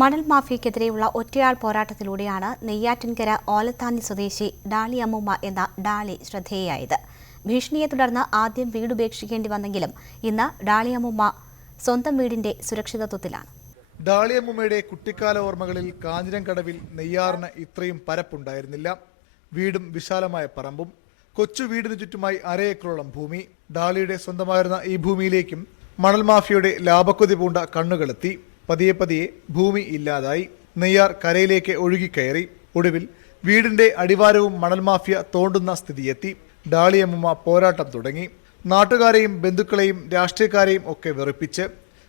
മണൽ മാഫിയക്കെതിരെയുള്ള ഒറ്റയാൾ പോരാട്ടത്തിലൂടെയാണ് നെയ്യാറ്റിൻകര ഓലത്താന്നി സ്വദേശി ഡാളി അമ്മൂമ്മ എന്ന ഡാളി ശ്രദ്ധേയായത്. ഭീഷണിയെ തുടർന്ന് ആദ്യം വീടുപേക്ഷിക്കേണ്ടി വന്നെങ്കിലും ഇന്ന് ഡാളി അമ്മൂമ്മ സ്വന്തം വീടിന്റെ സുരക്ഷിതത്വത്തിലാണ്. ഡാളി അമ്മൂമ്മയുടെ കുട്ടിക്കാല ഓർമ്മകളിൽ കാഞ്ഞിരംകടവിൽ നെയ്യാറിന് ഇത്രയും പരപ്പുണ്ടായിരുന്നില്ല. വീടും വിശാലമായ പറമ്പും, കൊച്ചു വീടിന് ചുറ്റുമായി 1/2 ഏക്കറോളം ഭൂമി. ഡാളിയുടെ സ്വന്തമായിരുന്ന ഈ ഭൂമിയിലേക്കും മണൽ മാഫിയയുടെ ലാഭക്കൊതി പൂണ്ട കണ്ണുകളെത്തി. പതിയെ പതിയെ ഭൂമി ഇല്ലാതായി. നെയ്യാർ കരയിലേക്ക് ഒഴുകിക്കയറി. ഒടുവിൽ വീടിന്റെ അടിവാരവും മണൽ മാഫിയ തോണ്ടുന്ന സ്ഥിതിയെത്തി. ഡാളി അമ്മൂമ്മ പോരാട്ടം തുടങ്ങി. നാട്ടുകാരെയും ബന്ധുക്കളെയും രാഷ്ട്രീയക്കാരെയും ഒക്കെ വെറുപ്പിച്ച്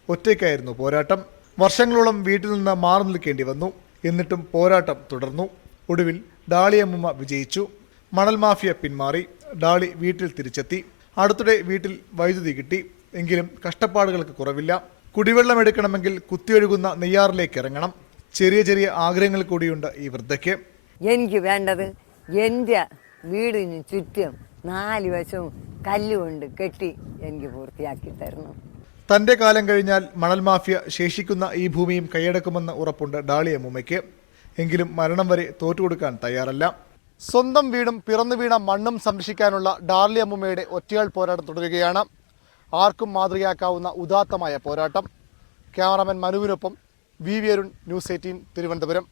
ഒറ്റയ്ക്കായിരുന്നു പോരാട്ടം. വർഷങ്ങളോളം വീട്ടിൽ നിന്ന് മാറി നിൽക്കേണ്ടി വന്നു. എന്നിട്ടും പോരാട്ടം തുടർന്നു. ഒടുവിൽ ഡാളി അമ്മൂമ്മ വിജയിച്ചു. മണൽ മാഫിയ പിന്മാറി. ഡാളി വീട്ടിൽ തിരിച്ചെത്തി. അടുത്തിടെ വീട്ടിൽ വൈദ്യുതി കിട്ടി. എങ്കിലും കഷ്ടപ്പാടുകൾക്ക് കുറവില്ല. കുടിവെള്ളം എടുക്കണമെങ്കിൽ കുത്തിയൊഴുകുന്ന നെയ്യാറിലേക്ക് ഇറങ്ങണം. ചെറിയ ചെറിയ ആഗ്രഹങ്ങൾ കൂടിയുണ്ട് ഈ വൃദ്ധയ്ക്ക്. എനിക്ക് വേണ്ടത് എൻ്റെ വീടിന് ചുറ്റും 4 വശവും കല്ലുകൊണ്ട് കെട്ടി എനിക്ക് പൂർത്തിയാക്കി തരണം. തന്റെ കാലം കഴിഞ്ഞാൽ മണൽ മാഫിയ ശേഷിക്കുന്ന ഈ ഭൂമിയും കൈയടക്കുമെന്ന് ഉറപ്പുണ്ട് ഡാളി അമ്മൂമ്മയ്ക്ക്. എങ്കിലും മരണം വരെ തോറ്റുകൊടുക്കാൻ തയ്യാറല്ല. സ്വന്തം വീടും പിറന്നു വീണ മണ്ണും സംരക്ഷിക്കാനുള്ള ഡാളി അമ്മൂമ്മയുടെ ഒറ്റയാൾ പോരാട്ടം തുടരുകയാണ്. ആർക്കും മാതൃകയാക്കാവുന്ന ഉദാത്തമായ പോരാട്ടം. ക്യാമറാമാൻ മനുവിനൊപ്പം വി. അരുൺ, ന്യൂസ് 18 തിരുവനന്തപുരം.